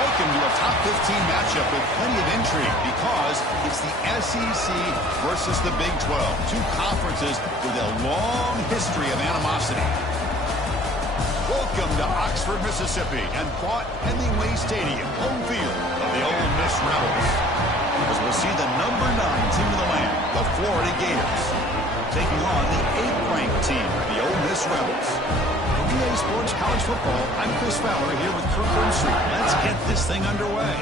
Welcome to a top 15 matchup with plenty of intrigue because it's the SEC versus the Big 12. Two conferences with a long history of animosity. Welcome to Oxford, Mississippi, and Vaught Hemingway Stadium, home field of the Ole Miss Rebels. As we'll see the number 9 team in the land, the Florida Gators, taking on the 8th-ranked team, the Ole Miss Rebels. For EA Sports College Football, I'm Chris Fowler here with Kirk Herbstreit. Let's get this thing underway.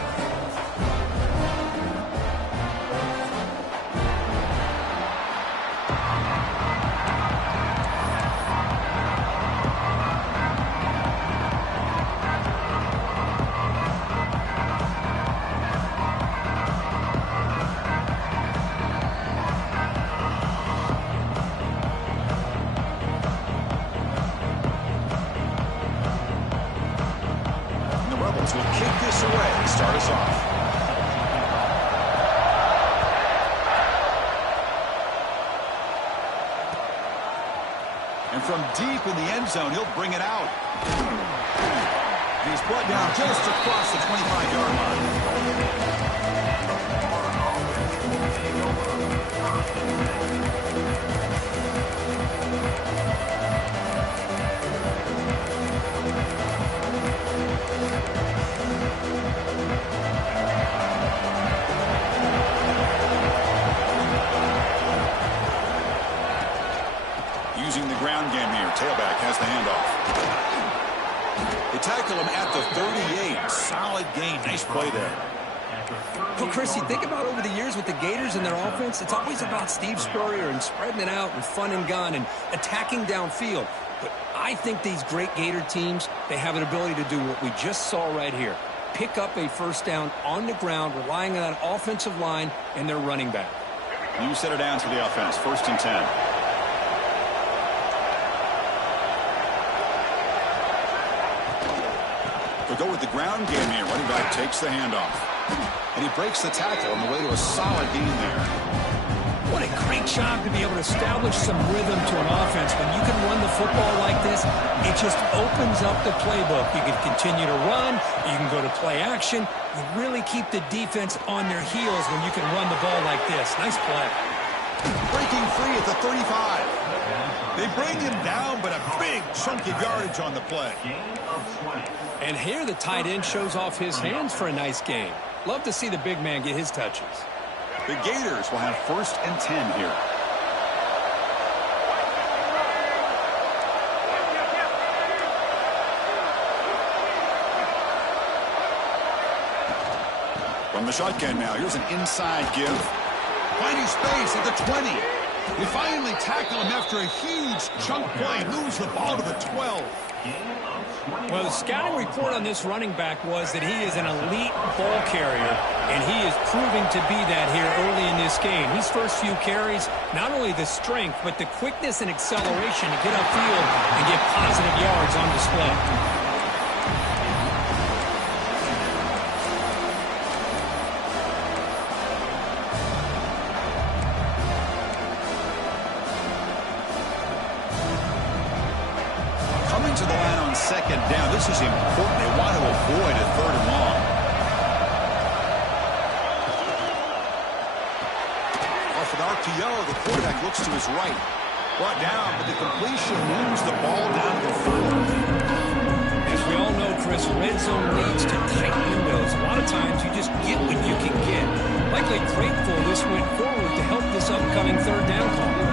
Will kick this away to start us off. And from deep in the end zone, he'll bring it out. He's brought down just across the 25-yard line. Using the ground game here. Tailback has the handoff. They tackle him at the 38. Solid gain. Nice play there. Well, Chrissy, think about over the years with the Gators and their offense, it's always about Steve Spurrier and spreading it out and fun and gun and attacking downfield. But I think these great Gator teams, they have an ability to do what we just saw right here. Pick up a first down on the ground, relying on that offensive line and their running back. You set it down for the offense. 1st and 10. They'll go with the ground game here. Running back takes the handoff. And he breaks the tackle on the way to a solid gain there. What a great job to be able to establish some rhythm to an offense. When you can run the football like this, it just opens up the playbook. You can continue to run. You can go to play action. You really keep the defense on their heels when you can run the ball like this. Nice play. Breaking free at the 35. They bring him down, but a big chunk of yardage on the play. And here the tight end shows off his hands for a nice game. Love to see the big man get his touches. The Gators will have 1st and 10 here. From the shotgun now, here's an inside give. Finding space at the 20. They finally tackle him after a huge chunk play. Moves the ball to the 12. Well, the scouting report on this running back was that he is an elite ball carrier, and he is proving to be that here early in this game. These first few carries, not only the strength, but the quickness and acceleration to get upfield and get positive yards on display. To the line on 2nd down. This is important. They want to avoid a 3rd and long. Off an RPO, the quarterback looks to his right. Brought down, but the completion moves the ball down to the 4. As we all know, Chris, red zone leads to tight windows. A lot of times you just get what you can get. Likely grateful this went forward to help this upcoming 3rd down call.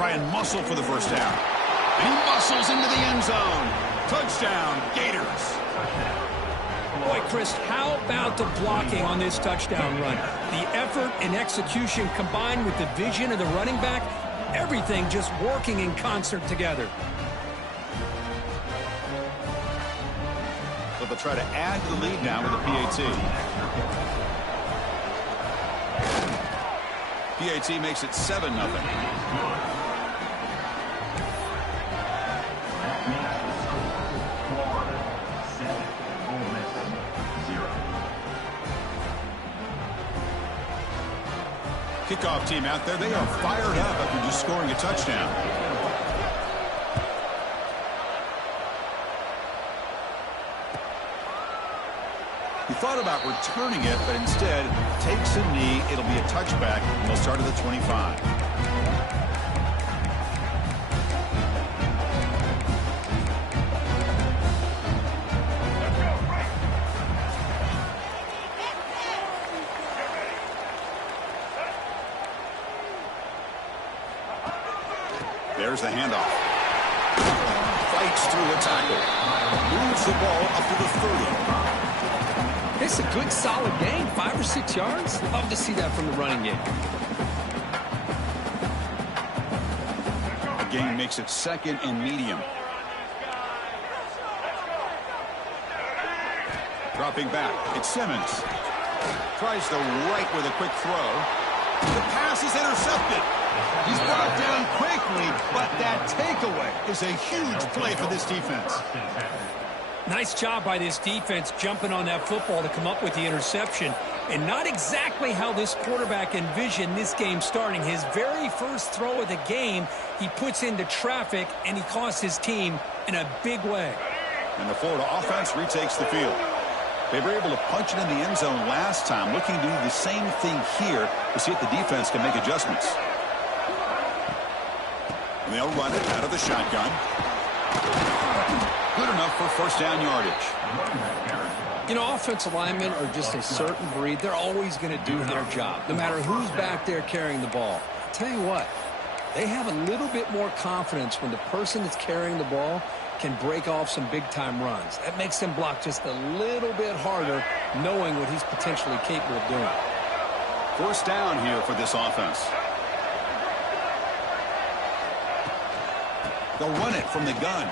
try and muscle for the first down. And he muscles into the end zone. Touchdown, Gators. Boy, Chris, how about the blocking on this touchdown run? The effort and execution combined with the vision of the running back, everything just working in concert together. But they'll try to add to the lead now with a PAT. PAT makes it 7-0. Kickoff team out there, they are fired up after just scoring a touchdown. He thought about returning it, but instead takes a knee. It'll be a touchback, and they'll start at the 25. There's the handoff. Fights through a tackle. Moves the ball up to the 30. It's a good, solid gain. 5 or 6 yards. Love to see that from the running game. The gain makes it 2nd and medium. Dropping back. It's Simmons. Tries the right with a quick throw. The pass is intercepted. He's brought down quickly, but that takeaway is a huge play for this defense. Nice job by this defense jumping on that football to come up with the interception. And not exactly how this quarterback envisioned this game starting. His very first throw of the game, he puts into traffic, and he costs his team in a big way. And the Florida offense retakes the field. They were able to punch it in the end zone last time, looking to do the same thing here to see if the defense can make adjustments. And they'll run it out of the shotgun. Good enough for first down yardage. You know, offensive linemen are just a certain breed. They're always going to do their job, no matter who's back there carrying the ball. I'll tell you what, they have a little bit more confidence when the person that's carrying the ball can break off some big-time runs. That makes them block just a little bit harder, knowing what he's potentially capable of doing. First down here for this offense. They'll run it from the gun.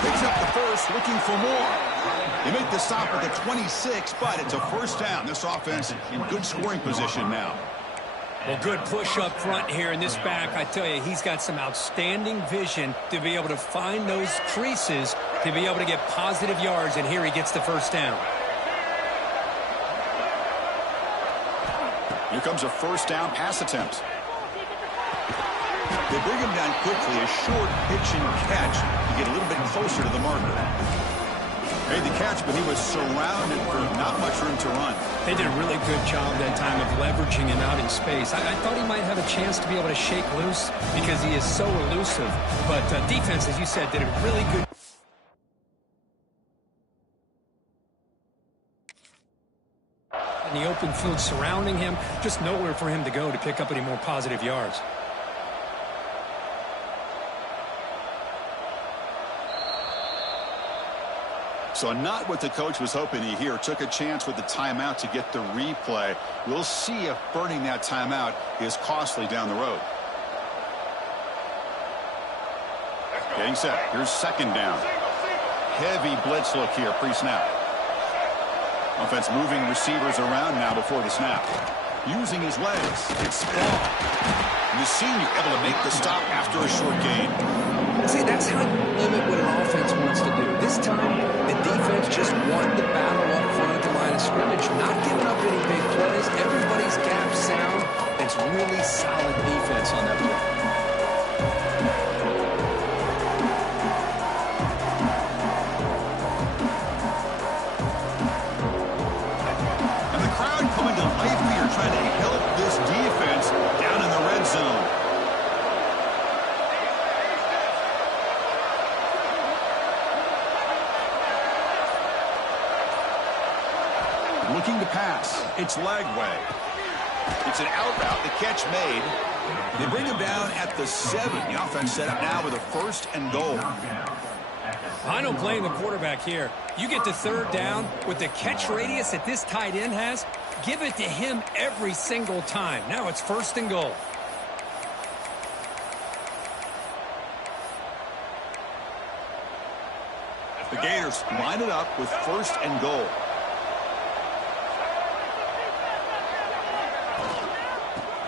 Picks up the first, looking for more. They make the stop at the 26, but it's a first down. This offense in good scoring position now. Well, good push up front here in this back. I tell you, he's got some outstanding vision to be able to find those creases, to be able to get positive yards, and here he gets the first down. Here comes a first down pass attempt. They bring him down quickly, a short pitch and catch to get a little bit closer to the marker. Made the catch, but he was surrounded for not much room to run. They did a really good job that time of leveraging him out in space. I thought he might have a chance to be able to shake loose because he is so elusive. But defense, as you said, did a really good in the open field surrounding him. Just nowhere for him to go to pick up any more positive yards. So not what the coach was hoping to hear. Took a chance with the timeout to get the replay. We'll see if burning that timeout is costly down the road. Getting set. Here's second down. Heavy blitz look here pre-snap. Offense moving receivers around now before the snap. Using his legs. It's Spall. And the senior able to make the stop after a short gain. See, that's how you limit what an offense wants to do. This time, the defense just won the battle up front at the line of scrimmage, not giving up any big plays. Everybody's gap sound. It's really solid defense on that play. And the crowd coming to life here, trying to help this defense down in the red zone. Looking to pass. It's Lagway. It's an out route. The catch made. They bring him down at the 7. The offense set up now with a 1st and goal. I don't blame the quarterback here. You get to 3rd down with the catch radius that this tight end has, give it to him every single time. Now it's 1st and goal. The Gators line it up with 1st and goal.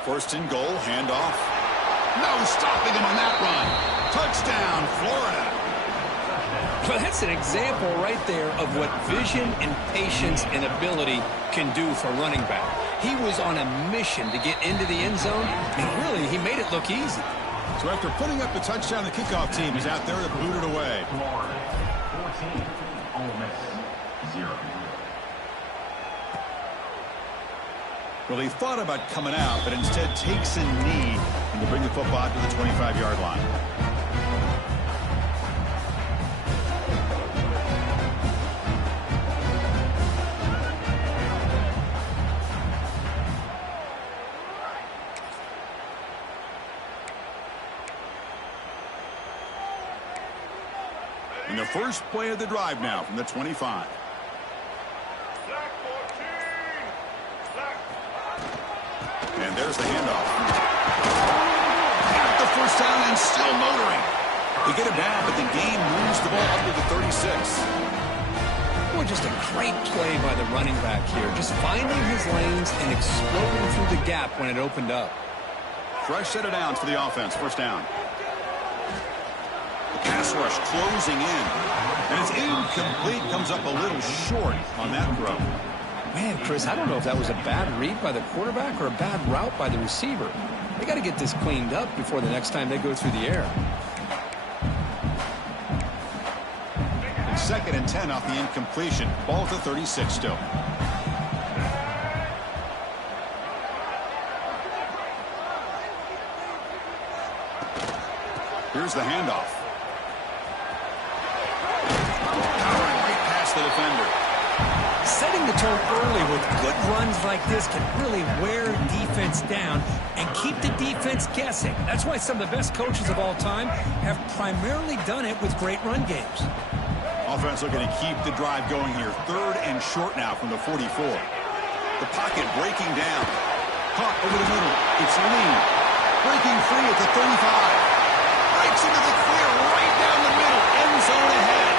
First and goal, handoff. No stopping him on that run. Touchdown, Florida. Well, that's an example right there of what vision and patience and ability can do for running back. He was on a mission to get into the end zone, and really, he made it look easy. So after putting up the touchdown, the kickoff team is out there to boot it away. Florida 14, Ole Miss 0. Well, he thought about coming out, but instead takes a knee and to bring the football to the 25-yard line. And the first play of the drive now from the 25. And there's the handoff. Got the first down and still motoring. They get him down, but the game moves the ball up to the 36. Boy, just a great play by the running back here. Just finding his lanes and exploding through the gap when it opened up. Fresh set of downs for the offense. First down. The pass rush closing in. And it's incomplete. Comes up a little short on that throw. Man, Chris, I don't know if that was a bad read by the quarterback or a bad route by the receiver. They got to get this cleaned up before the next time they go through the air. And 2nd and 10 off the incompletion. Ball at the 36 still. Here's the handoff. Powering right past the defender. Setting the tone early with good runs like this can really wear defense down and keep the defense guessing. That's why some of the best coaches of all time have primarily done it with great run games. Offense looking to keep the drive going here. 3rd and short now from the 44. The pocket breaking down. Caught over the middle. It's Lee. Breaking free at the 35. Breaks into the clear right down the middle. End zone ahead.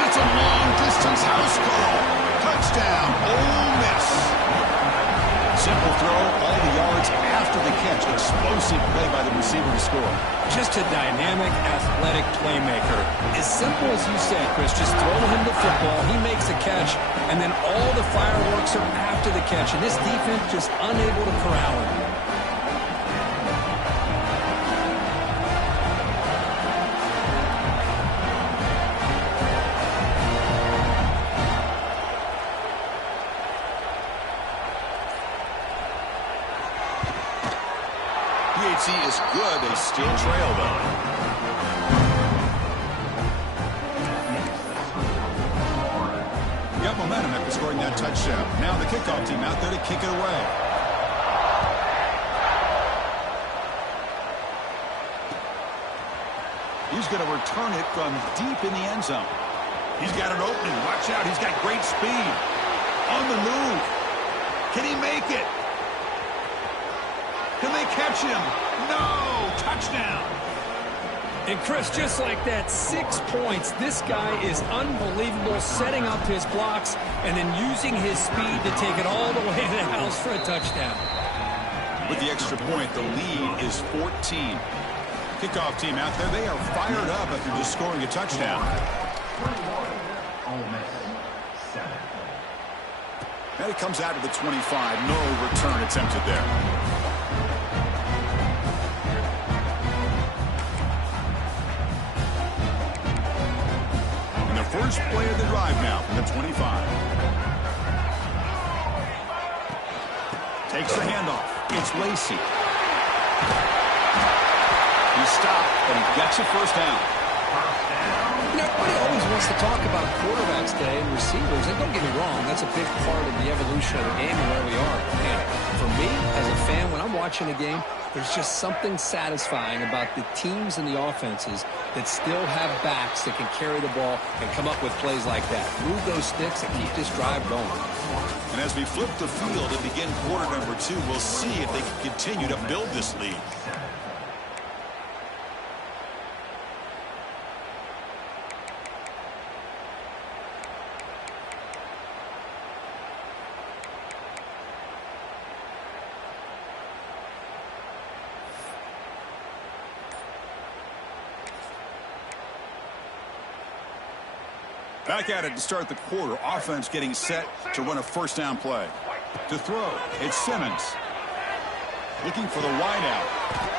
And it's a long-distance house call. Touchdown, Ole Miss. Simple throw, all the yards after the catch. Explosive play by the receiver to score. Just a dynamic, athletic playmaker. As simple as you say, Chris, just throw him the football, he makes a catch, and then all the fireworks are after the catch. And this defense just unable to corral him. PHC is good. They still trail, though. Got momentum after scoring that touchdown. Now the kickoff team out there to kick it away. He's going to return it from deep in the end zone. He's got an opening. Watch out. He's got great speed. On the move. Can he make it? Can they catch him? No! Touchdown! And Chris, just like that, 6 points. This guy is unbelievable, setting up his blocks and then using his speed to take it all the way to the house for a touchdown. With the extra point, the lead is 14. Kickoff team out there, they are fired up after just scoring a touchdown. Ole Miss 7. And it comes out to the 25. No return attempted there. First play of the drive now from the 25. Takes the handoff. It's Lacey. He stopped, but he gets a first down. You know, everybody always wants to talk about quarterbacks today and receivers. And don't get me wrong, that's a big part of the evolution of the game and where we are. And for me, as a fan, when I'm watching a game, there's just something satisfying about the teams and the offenses that still have backs that can carry the ball and come up with plays like that. Move those sticks and keep this drive going. And as we flip the field and begin quarter number 2, we'll see if they can continue to build this lead. Back at it to start the quarter. Offense getting set to run a first down play. To throw, it's Simmons. Looking for the wide out.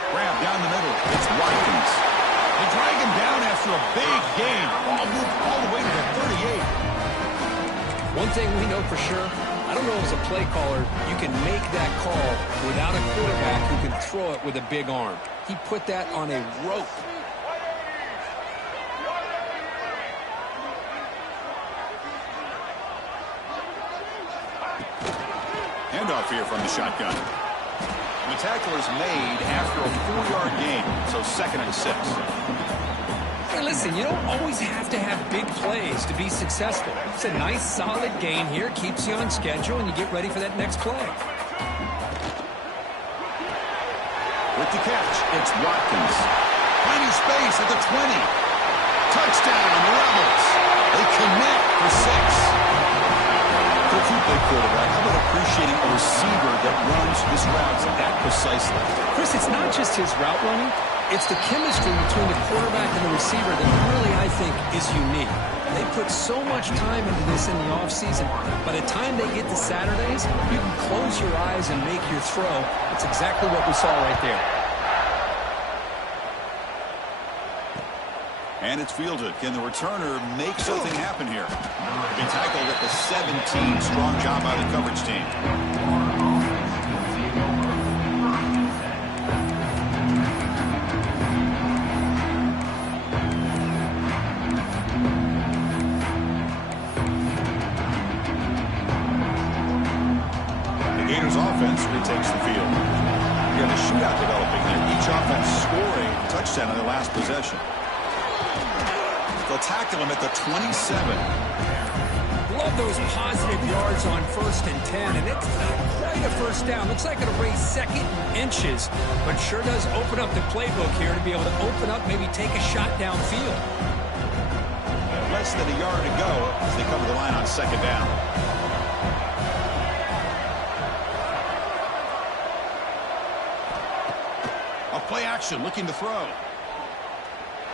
Grab down the middle. It's Watkins. They drag him down after a big gain. Ball moved all the way to the 38. One thing we know for sure, I don't know as a play caller, you can make that call without a quarterback who can throw it with a big arm. He put that on a rope. Handoff here from the shotgun. The tackle is made after a 4-yard gain, so 2nd and 6. Hey, listen, you don't always have to have big plays to be successful. It's a nice, solid gain here, keeps you on schedule, and you get ready for that next play. With the catch, it's Watkins. Finding space at the 20. Touchdown, Rebels. They connect for 6. Coach, you play quarterback. How about appreciating a receiver that runs his routes that precisely? Chris, it's not just his route running. It's the chemistry between the quarterback and the receiver that really, I think, is unique. They put so much time into this in the offseason. By the time they get to Saturdays, you can close your eyes and make your throw. That's exactly what we saw right there. And it's fielded. Can the returner make something happen here? He tackled at the 17. Strong job by the coverage team. The Gators offense retakes the field. We have a shootout developing here. Each offense scoring a touchdown in their last possession. They'll tackle him at the 27. Love those positive yards on 1st and 10, and it's not quite a first down. Looks like it'll raise 2nd inches, but sure does open up the playbook here to be able to open up, maybe take a shot downfield. Less than a yard to go as they cover the line on 2nd down. A play action, looking to throw.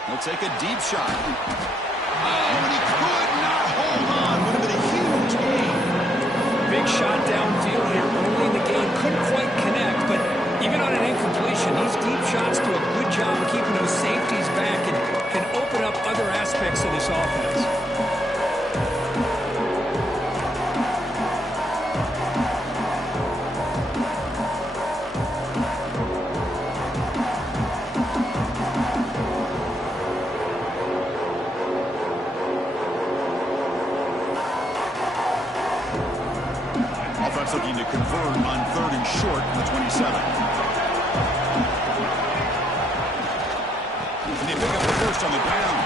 He'll take a deep shot. Oh, and he could not hold on. Would have been a huge gain. Big shot downfield here early in the game. Couldn't quite connect, but even on an incompletion, these deep shots do a good job of keeping those safeties back and can open up other aspects of this offense. Looking to convert on 3rd and short from the 27. And they pick up the first on the ground.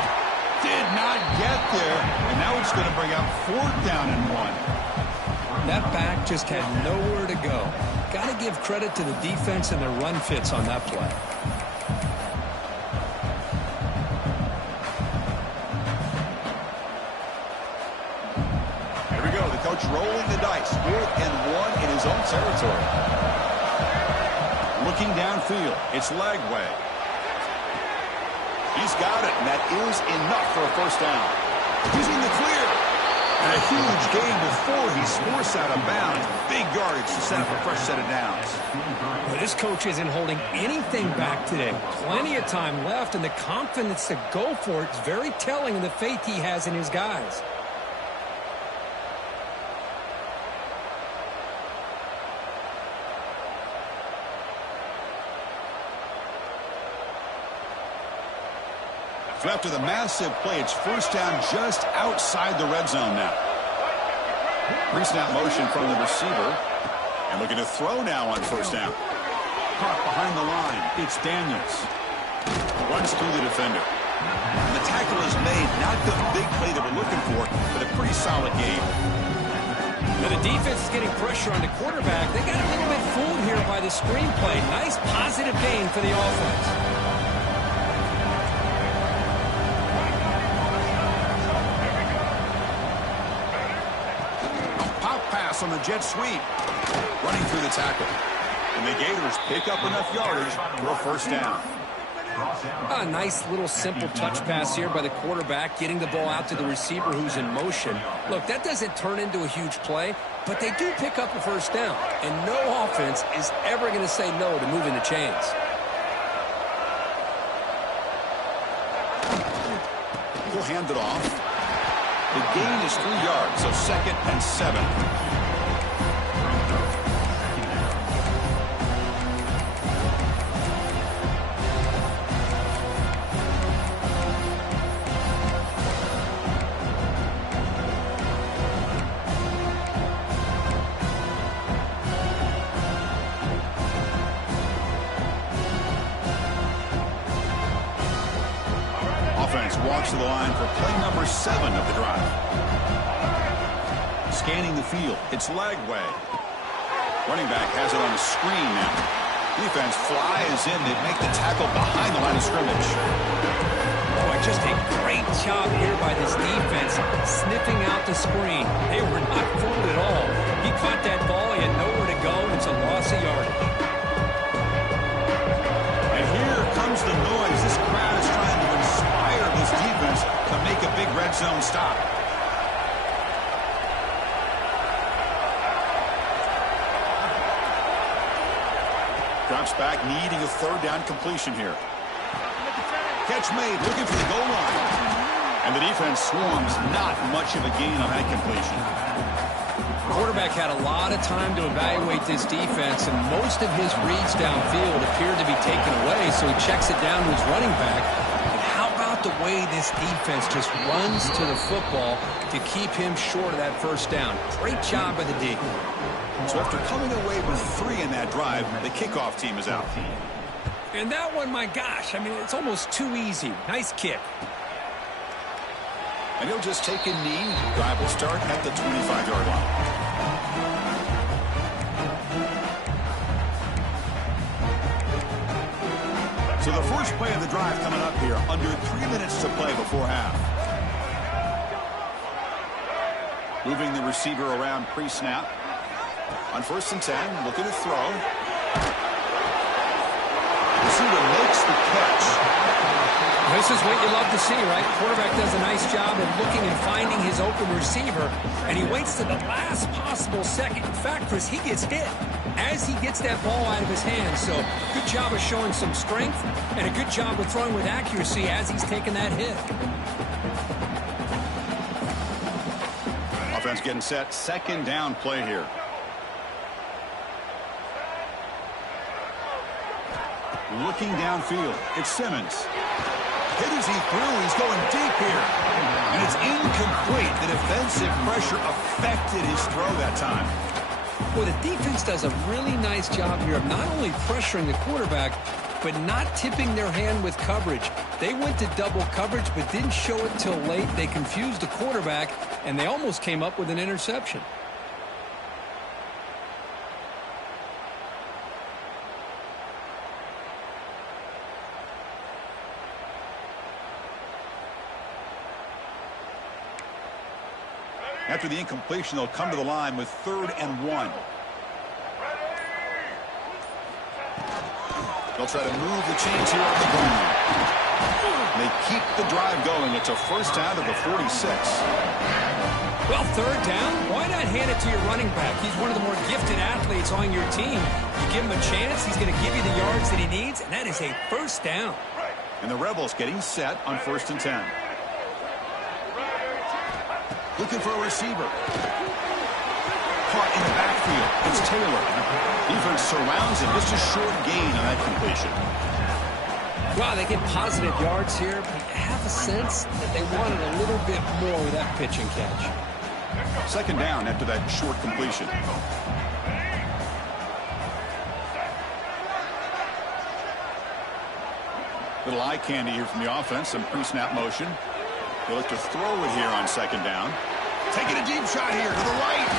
Did not get there. And now it's going to bring out 4th down and 1. That back just had nowhere to go. Got to give credit to the defense and their run fits on that play. Coach rolling the dice. 4th and 1 in his own territory. Looking downfield. It's Lagway. He's got it, and that is enough for a first down. Using the clear. And a huge gain before he's forced out of bounds. Big yardage to set up a fresh set of downs. Well, this coach isn't holding anything back today. Plenty of time left, and the confidence to go for it is very telling of the faith he has in his guys. So after the massive play, it's first down just outside the red zone now. Pre-snap motion from the receiver. And looking to throw now on first down. Caught behind the line. It's Daniels. Runs through the defender. And the tackle is made. Not the big play that we're looking for, but a pretty solid game. Now the defense is getting pressure on the quarterback. They got a little bit fooled here by the screenplay. Nice positive gain for the offense. Pop pass on the jet sweep. Running through the tackle. And the Gators pick up enough yardage for a first down. A nice little simple touch pass here by the quarterback, getting the ball out to the receiver who's in motion. Look, that doesn't turn into a huge play, but they do pick up a first down. And no offense is ever going to say no to moving the chains. He'll hand it off. The gain is 3 yards, so 2nd and 7. Walks to the line for play number 7 of the drive. Scanning the field. It's Lagway. Running back has it on the screen now. Defense flies in. They make the tackle behind the line of scrimmage. Boy, just a great job here by this defense, sniffing out the screen. They were not fooled at all. He caught that ball. He had nowhere to go. It's a loss of yardage. And here comes the noise. This crowd is trying to inspire this defense to make a big red zone stop. Drops back, needing a 3rd down completion here. Catch made, looking for the goal line. And the defense swarms. Not much of a gain on that completion. The quarterback had a lot of time to evaluate this defense, and most of his reads downfield appeared to be taken away, so he checks it down to his running back. And how about the way this defense just runs to the football to keep him short of that first down? Great job by the D. So after coming away with 3 in that drive, the kickoff team is out. And that one, my gosh, I mean, it's almost too easy. Nice kick. And he'll just take a knee. Drive will start at the 25-yard line. So the first play of the drive coming up here. Under 3 minutes to play before half. Moving the receiver around pre-snap. On 1st and 10, looking to throw. Receiver makes the catch. This is what you love to see, right? Quarterback does a nice job of looking and finding his open receiver, and he waits to the last possible second. In fact, Chris, he gets hit as he gets that ball out of his hands. So good job of showing some strength and a good job of throwing with accuracy as he's taking that hit. Offense getting set. 2nd down play here. Looking downfield. It's Simmons. Hit as he threw. He's going deep here. And it's incomplete. The defensive pressure affected his throw that time. Well, the defense does a really nice job here of not only pressuring the quarterback, but not tipping their hand with coverage. They went to double coverage, but didn't show it till late. They confused the quarterback, and they almost came up with an interception. After the incompletion, they'll come to the line with 3rd and 1. They'll try to move the chains here on the ground. They keep the drive going. It's a first down to the 46. Well, 3rd down, why not hand it to your running back? He's one of the more gifted athletes on your team. You give him a chance, he's going to give you the yards that he needs, and that is a first down. And the Rebels getting set on 1st and 10. Looking for a receiver. Caught in the backfield. It's Taylor. Defense surrounds him. Just a short gain on that completion. Wow, they get positive yards here, but you have a sense that they wanted a little bit more with that pitch and catch. 2nd down after that short completion. Little eye candy here from the offense. Some pre-snap motion. They look to throw it here on second down. Taking a deep shot here to the right.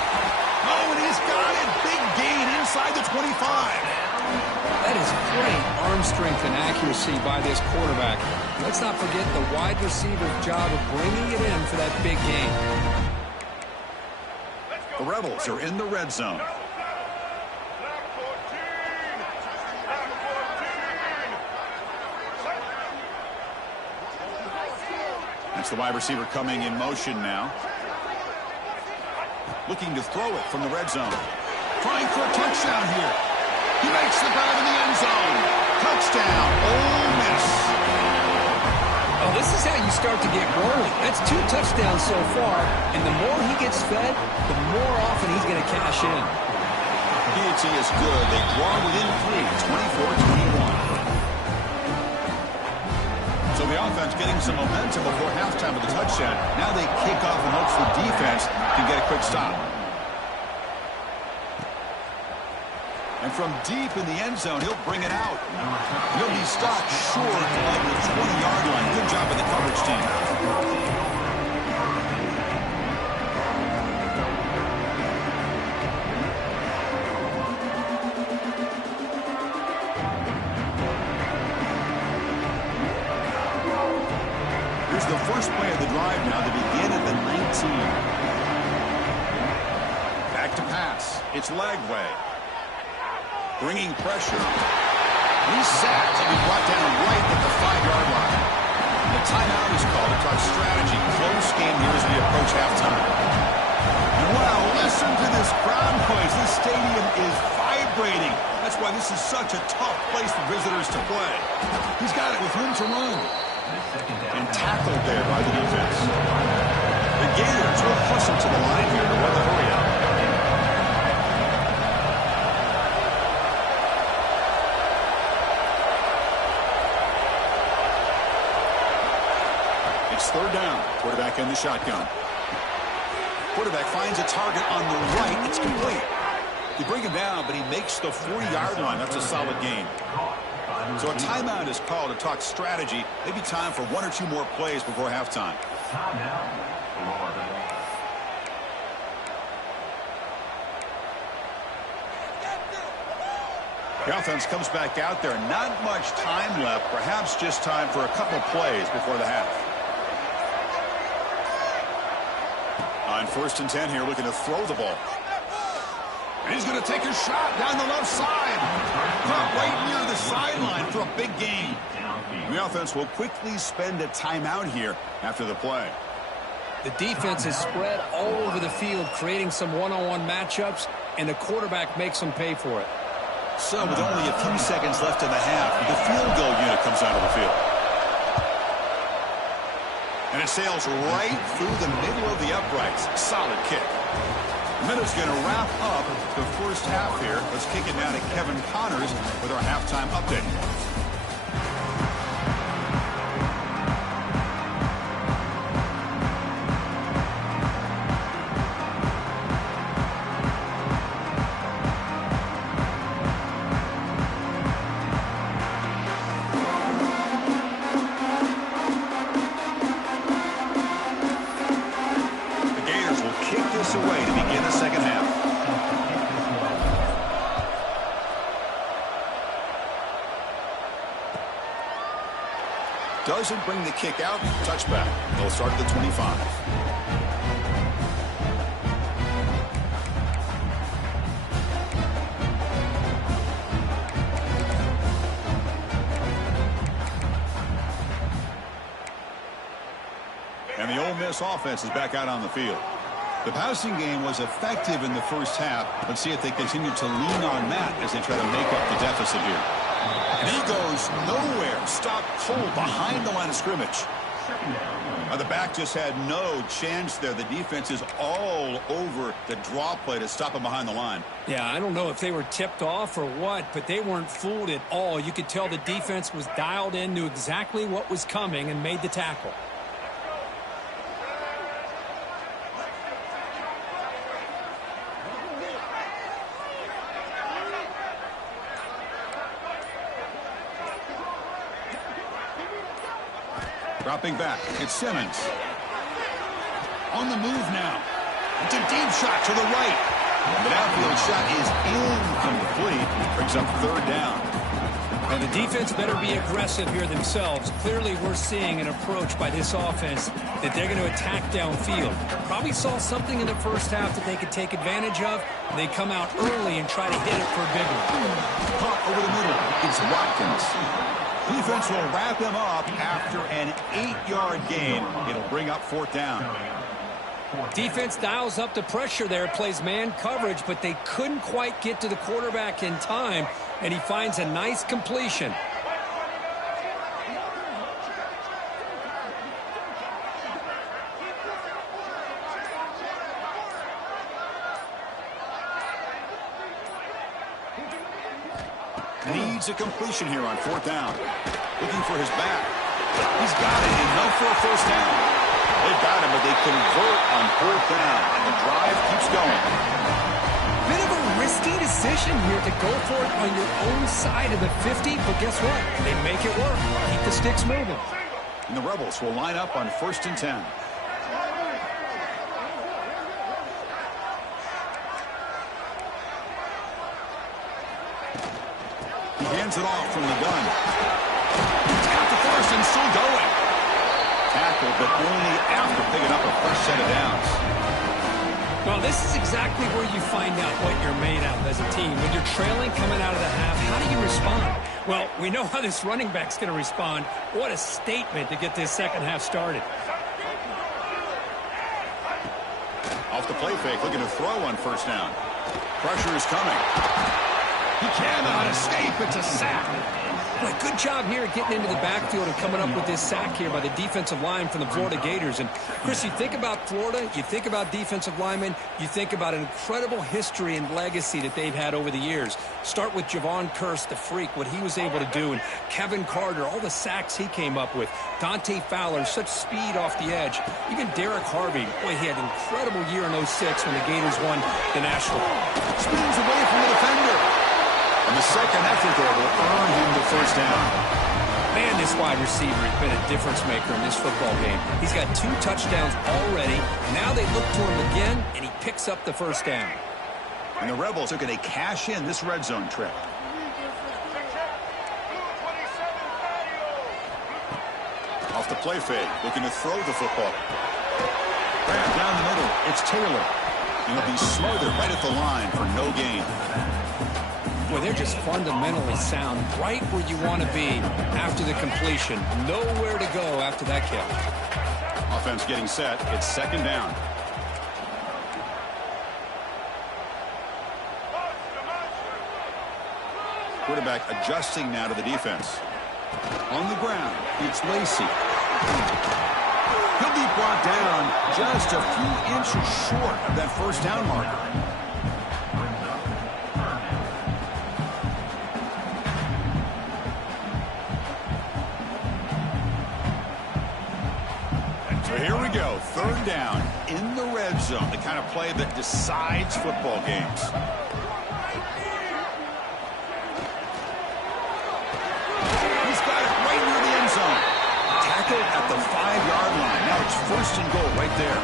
Oh, and he's got it. Big gain inside the 25. That is great arm strength and accuracy by this quarterback. Let's not forget the wide receiver's job of bringing it in for that big gain. The Rebels are in the red zone. That's the wide receiver coming in motion now. Looking to throw it from the red zone. Trying for a touchdown here. He makes the grab in the end zone. Touchdown, Ole Miss. Oh, this is how you start to get rolling. That's 2 touchdowns so far, and the more he gets fed, the more often he's going to cash in. PAT is good. They draw within 3, 24-21. So the offense getting some momentum before halftime with the touchdown. Now they kick off and hopes the defense can get a quick stop. And from deep in the end zone, he'll bring it out. He'll be stopped short of the 20-yard line. Good job of the coverage team. The first play of the drive now to begin at the 19. Back to pass. It's Lagway. Bringing pressure. He's sacked and he's brought down right at the 5-yard line. The timeout is called to talk strategy. Close game here as we approach halftime. And wow, listen to this crowd noise. This stadium is vibrating. That's why this is such a tough place for visitors to play. He's got it with room to run. And tackled there by the defense. The Gators will hustle to the line here to run the hurry up. It's third down. Quarterback in the shotgun. Quarterback finds a target on the right. It's complete. They bring him down, but he makes the 40-yard line. That's a solid gain. So a timeout is called to talk strategy. Maybe time for 1 or 2 more plays before halftime. The offense comes back out there. Not much time left. Perhaps just time for a couple plays before the half. On 1st and 10 here, looking to throw the ball. And he's going to take a shot down the left side. Caught right near the sideline for a big gain. The offense will quickly spend a timeout here after the play. The defense is spread all over the field, creating some one-on-one matchups, and the quarterback makes them pay for it. So with only a few seconds left in the half, the field goal unit comes out of the field. And it sails right through the middle of the uprights. Solid kick. The minute's going to wrap up the first half here. Let's kick it now to Kevin Connors with our halftime update. Away to begin the second half. Doesn't bring the kick out. Touchback. They'll start at the 25. And the Ole Miss offense is back out on the field. The passing game was effective in the first half. Let's see if they continue to lean on that as they try to make up the deficit here. And he goes nowhere. Stopped cold behind the line of scrimmage. The back just had no chance there. The defense is all over the draw play to stop him behind the line. Yeah, I don't know if they were tipped off or what, but they weren't fooled at all. You could tell the defense was dialed in, knew exactly what was coming, and made the tackle. Dropping back, it's Simmons. On the move now. It's a deep shot to the right. The outfield shot is incomplete. Brings up third down. And the defense better be aggressive here themselves. Clearly, we're seeing an approach by this offense that they're going to attack downfield. Probably saw something in the first half that they could take advantage of. They come out early and try to hit it for a big one. Caught over the middle. It's Watkins. Defense will wrap him up after an 8-yard gain. It'll bring up fourth down. Defense dials up the pressure there, plays man coverage, but they couldn't quite get to the quarterback in time, and he finds a nice completion. Needs a completion here on fourth down. Looking for his back. He's got it. Enough for a first down. They've got him, but they convert on fourth down, and the drive keeps going. Bit of a risky decision here to go for it on your own side of the 50, but guess what? They make it work. Keep the sticks moving. And the Rebels will line up on 1st and 10. He hands it off from the gun. Tap to first and still going. Tackle, but only after picking up a fresh set of downs. Well, this is exactly where you find out what you're made of as a team. When you're trailing coming out of the half, how do you respond? Well, we know how this running back's going to respond. What a statement to get this second half started. Off the play fake, looking to throw on first down. Pressure is coming. He cannot escape. It's a sack. Well, good job here getting into the backfield and coming up with this sack here by the defensive line from the Florida Gators. And, Chris, you think about Florida, you think about defensive linemen, you think about an incredible history and legacy that they've had over the years. Start with Javon Kearse, the freak, what he was able to do, and Kevin Carter, all the sacks he came up with. Dante Fowler, such speed off the edge. Even Derek Harvey, boy, he had an incredible year in 06 when the Gators won the National. Spins away from the defender. And the second effort there will earn him the first down. Man, this wide receiver has been a difference maker in this football game. He's got 2 touchdowns already. Now they look to him again, and he picks up the first down. And the Rebels are going to cash in this red zone trip. Off the play fake, looking to throw the football. Grab down the middle, it's Taylor. And he'll be smothered right at the line for no gain. Boy, they're just fundamentally sound, right where you want to be after the completion. Nowhere to go after that catch. Offense getting set. It's second down. Quarterback adjusting now to the defense. On the ground, it's Lacy. He'll be brought down just a few inches short of that first down marker. So here we go, third down in the red zone, the kind of play that decides football games. He's got it right near the end zone. Tackled at the 5-yard line. Now it's 1st and goal right there.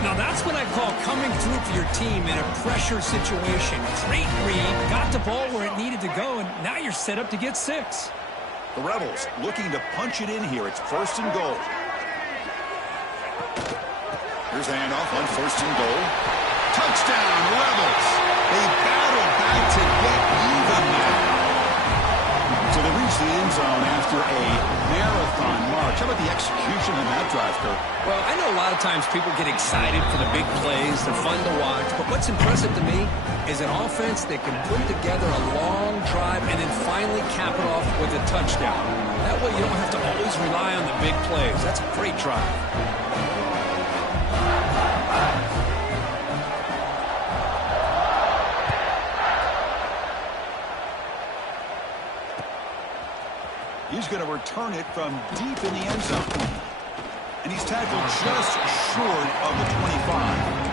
Now that's what I call coming through for your team in a pressure situation. Great read, got the ball where it needed to go, and now you're set up to get 6. The Rebels looking to punch it in here. It's 1st and goal. Here's the handoff on 1st and goal. Touchdown, Rebels. They battle back to get even now. So they reach the end zone after a marathon march. How about the execution on that drive, Kirk? Well, I know a lot of times people get excited for the big plays. They're fun to watch. But what's impressive to me is an offense that can put together a long drive and then finally cap it off with a touchdown. That way you don't have to always rely on the big plays. That's a great drive. He's going to return it from deep in the end zone. And he's tackled just short of the 25.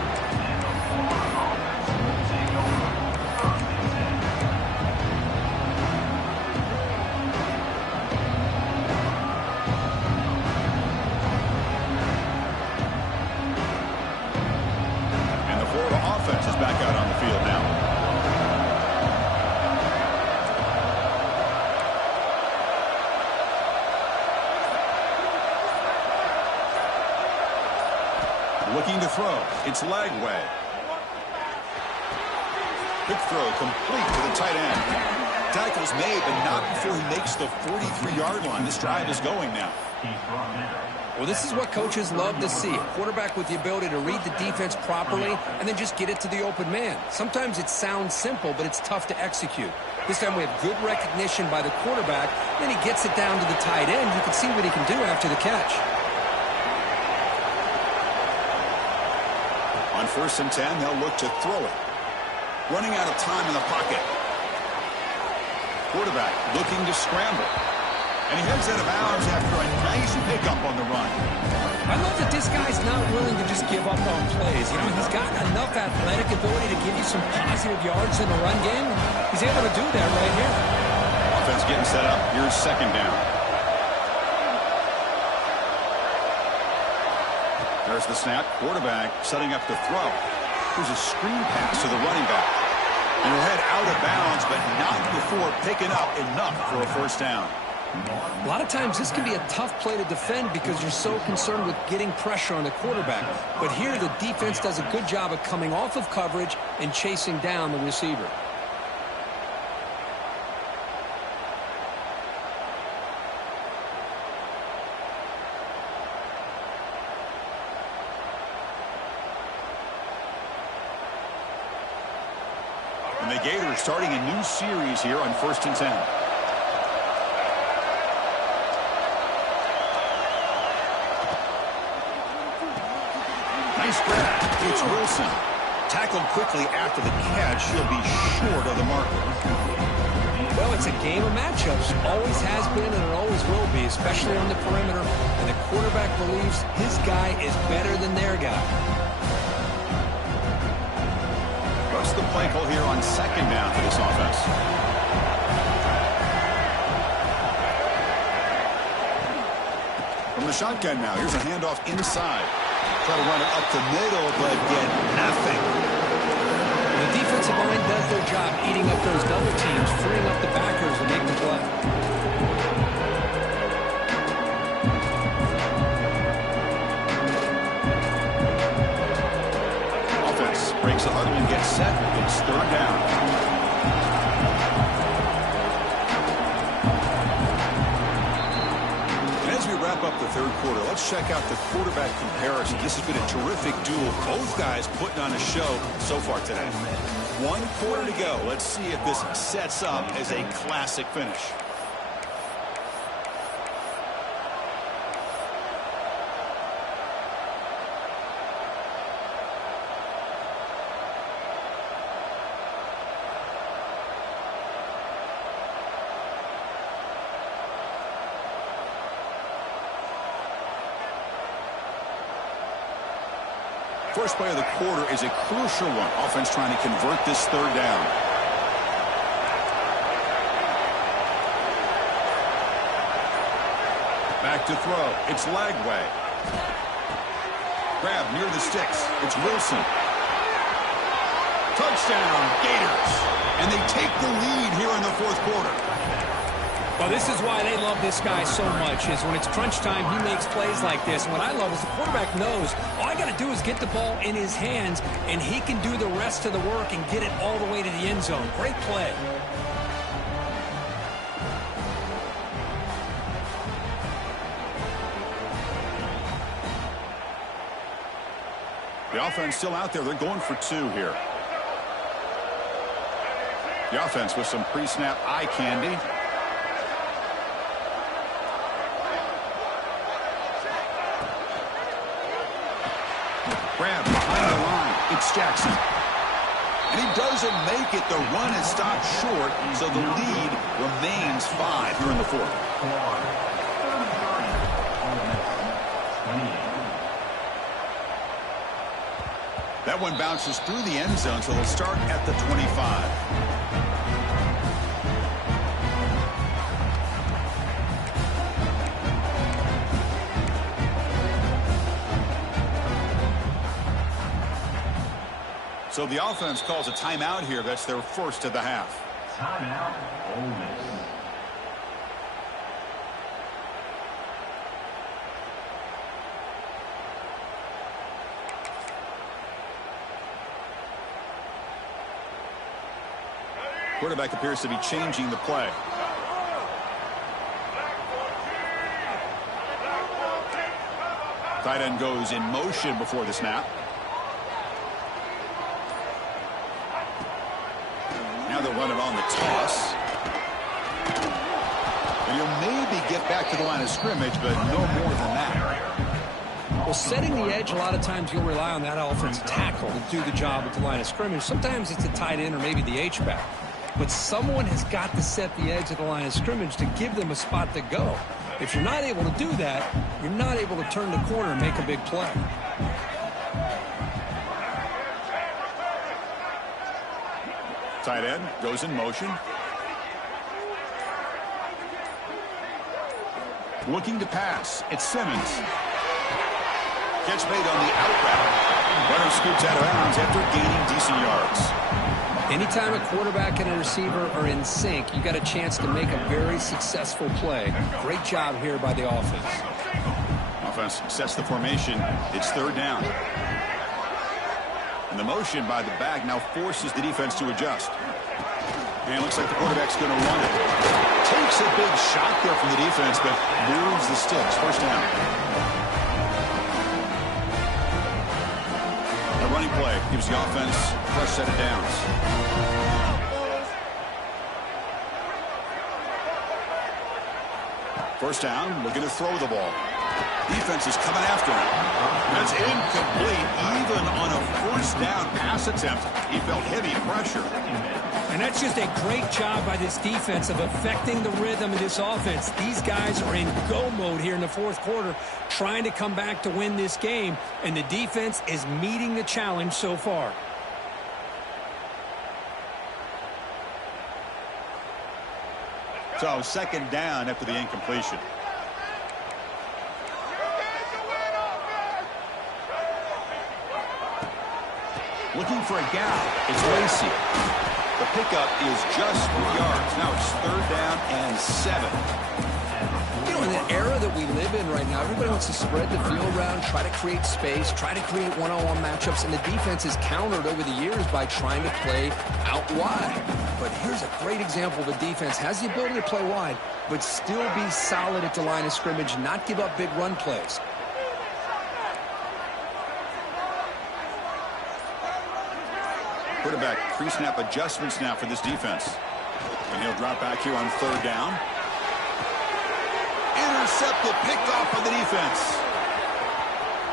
throw. It's Lagway. Quick throw complete to the tight end. Tackle's made, but not before he makes the 43-yard line. This drive is going now. Well, this is what coaches love to see. A quarterback with the ability to read the defense properly and then just get it to the open man. Sometimes it sounds simple, but it's tough to execute. This time we have good recognition by the quarterback. Then he gets it down to the tight end. You can see what he can do after the catch. On 1st and 10, they'll look to throw it. Running out of time in the pocket. Quarterback looking to scramble. And he heads out of bounds after a nice pickup on the run. I love that this guy's not willing to just give up on plays. You know, he's got enough athletic ability to give you some positive yards in the run game. He's able to do that right here. Offense getting set up. Here's 2nd down. There's the snap. Quarterback setting up the throw. Here's a screen pass to the running back. And he'll head out of bounds, but not before picking up enough for a 1st down. A lot of times this can be a tough play to defend because you're so concerned with getting pressure on the quarterback. But here the defense does a good job of coming off of coverage and chasing down the receiver. And the Gators starting a new series here on 1st and 10. Nice grab. It's Wilson. Tackled quickly after the catch. He'll be short of the marker. Well, it's a game of matchups. Always has been and it always will be, especially on the perimeter. And the quarterback believes his guy is better than their guy. What's the play call here on 2nd down for this offense? From the shotgun now. Here's a handoff inside. Try to run it up the middle, but get nothing. The defensive line does their job eating up those double teams, freeing up the backers to make the play. Offense breaks the huddle and gets set. It's 3rd down. Wrap up the 3rd quarter. Let's check out the quarterback comparison. This has been a terrific duel. Both guys putting on a show so far today. 1 quarter to go. Let's see if this sets up as a classic finish. First play of the quarter is a crucial one. Offense trying to convert this 3rd down. Back to throw. It's Lagway. Grab near the sticks. It's Wilson. Touchdown, Gators. And they take the lead here in the 4th quarter. Well, this is why they love this guy so much, is when it's crunch time, he makes plays like this. And what I love is the quarterback knows all I got to do is get the ball in his hands, and he can do the rest of the work and get it all the way to the end zone. Great play. The offense still out there. They're going for 2 here. The offense with some pre-snap eye candy. Grab behind the line. It's Jackson. And he doesn't make it. The run is stopped short, so the lead remains 5 here in the 4th. That one bounces through the end zone, so they'll start at the 25. So the offense calls a timeout here. That's their first of the half. Timeout, Ole Miss. Quarterback appears to be changing the play. Tight end goes in motion before the snap. Now they'll run it on the toss. And he'll maybe get back to the line of scrimmage, but no more than that. Well, setting the edge, a lot of times you'll rely on that offensive tackle to do the job at the line of scrimmage. Sometimes it's a tight end or maybe the H-back. But someone has got to set the edge at the line of scrimmage to give them a spot to go. If you're not able to do that, you're not able to turn the corner and make a big play. Tight end goes in motion. Looking to pass. It's Simmons. Catch made on the out route. Runner scoots out of bounds after gaining decent yards. Anytime a quarterback and a receiver are in sync, you got a chance to make a very successful play. Great job here by the offense. Offense sets the formation. It's third down. And the motion by the back now forces the defense to adjust. And it looks like the quarterback's going to run it. Takes a big shot there from the defense, but moves the sticks. First down. A running play gives the offense a fresh set of downs. First down, looking to throw the ball. Defense is coming after him. That's incomplete. Even on a first down pass attempt, he felt heavy pressure. And that's just a great job by this defense of affecting the rhythm of this offense. These guys are in go mode here in the fourth quarter, trying to come back to win this game, and the defense is meeting the challenge so far. So second down after the incompletion. Looking for a gap. It's Lacy. The pickup is just 3 yards. Now it's third down and 7. You know, in the era that we live in right now, everybody wants to spread the field around, try to create space, try to create one-on-one matchups, and the defense is countered over the years by trying to play out wide. But here's a great example of a defense has the ability to play wide, but still be solid at the line of scrimmage, not give up big run plays. Quarterback pre-snap adjustments now for this defense. And he'll drop back here on third down. Intercepted, picked off by the defense.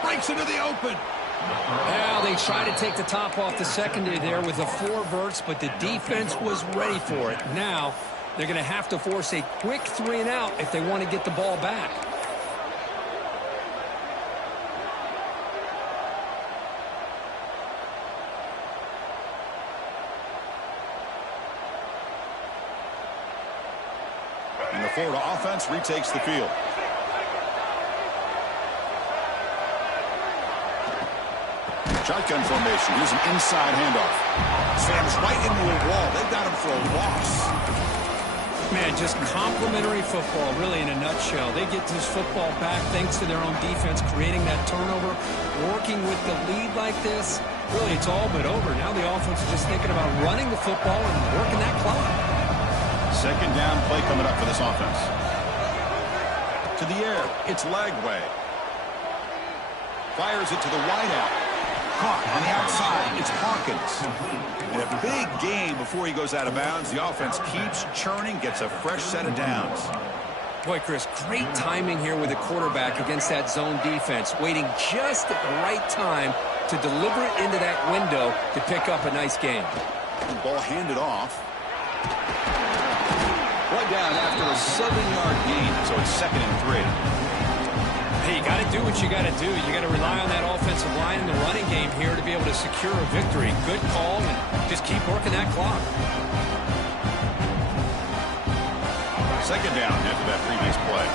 Breaks into the open. Now they try to take the top off the secondary there with the 4 verts, but the defense was ready for it. Now they're going to have to force a quick 3 and out if they want to get the ball back. And the Florida offense retakes the field. Shotgun formation. Here's an inside handoff. Slams right into a wall. They've got him for a loss. Man, just complimentary football, really, in a nutshell. They get this football back thanks to their own defense, creating that turnover, working with the lead like this. Really, it's all but over. Now the offense is just thinking about running the football and working that clock. Second down play coming up for this offense. To the air. It's Lagway. Fires it to the wideout. Caught on the outside. It's Hawkins. And a big game before he goes out of bounds. The offense keeps churning, gets a fresh set of downs. Boy, Chris, great timing here with the quarterback against that zone defense, waiting just at the right time to deliver it into that window to pick up a nice game. Ball handed off. One down after a 7-yard gain, so it's 2nd and 3. Hey, you got to do what you got to do. You got to rely on that offensive line in the running game here to be able to secure a victory. Good call, and just keep working that clock. Second down after that previous play.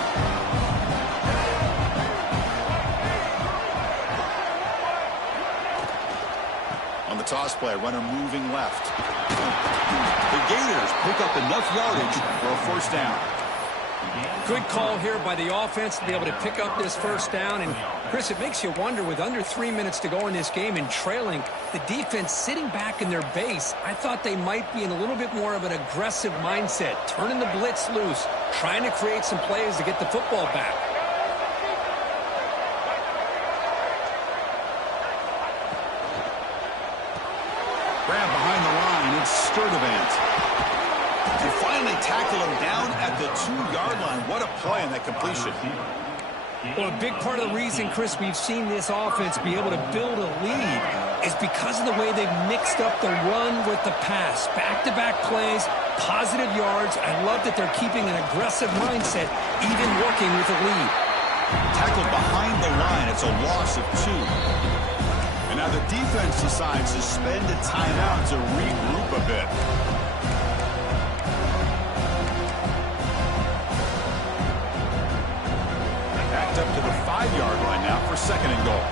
On the toss play, runner moving left. The Gators pick up enough yardage for a first down. Good call here by the offense to be able to pick up this first down. And, Chris, it makes you wonder, with under 3 minutes to go in this game and trailing, the defense sitting back in their base, I thought they might be in a little bit more of an aggressive mindset, turning the blitz loose, trying to create some plays to get the football back. Grab behind the line. It's Sturdivant. They finally tackle him down at the 2-yard line. What a play on that completion. Well, a big part of the reason, Chris, we've seen this offense be able to build a lead is because of the way they've mixed up the run with the pass. Back-to-back plays, positive yards. I love that they're keeping an aggressive mindset, even working with a lead. Tackled behind the line. It's a loss of 2. And now the defense decides to spend a timeout to regroup a bit. Up to the 5-yard line now for 2nd and goal.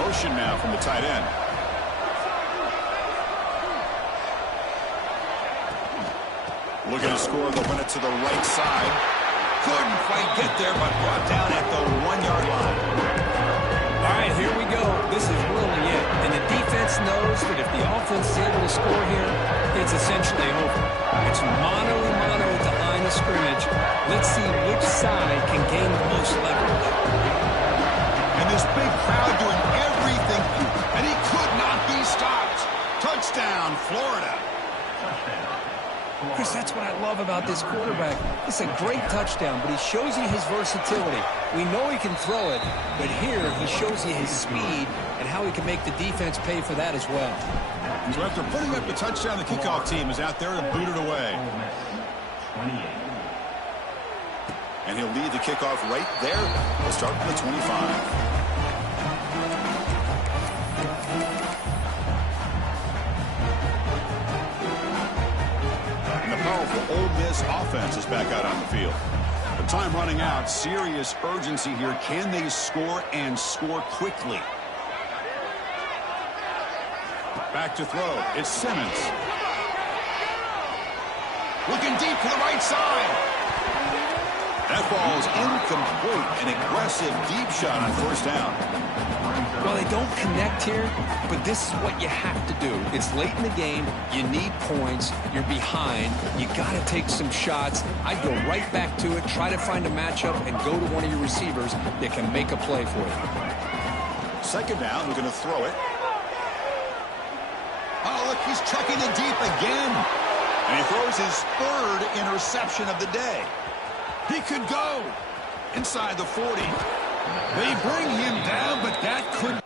Motion now from the tight end. Looking to score, they'll win it to the right side. Couldn't quite get there, but brought down at the 1-yard line. All right, here we go. This is really it. And the defense knows that if the offense is able to score here, it's essentially over. It's mano-a-mano at the line of scrimmage. Let's see which side can gain the most leverage. And this big crowd doing everything, and he could not be stopped. Touchdown, Florida. Chris, that's what I love about this quarterback. It's a great touchdown, but he shows you his versatility. We know he can throw it, but here he shows you his speed and how he can make the defense pay for that as well. So after putting up the touchdown, the kickoff team is out there to boot it away. And he'll lead the kickoff right there. We'll start from the 25. Powerful Ole Miss offense is back out on the field. The time running out, serious urgency here. Can they score and score quickly? Back to throw. It's Simmons. Looking deep to the right side. That ball is incomplete. An aggressive deep shot on 1st down. Well, they don't connect here, but this is what you have to do. It's late in the game. You need points. You're behind. You got to take some shots. I'd go right back to it, try to find a matchup, and go to one of your receivers that can make a play for you. 2nd down, we're going to throw it. Oh, look, he's chucking it deep again. And he throws his 3rd interception of the day. He could go inside the 40. They bring him down, but that could...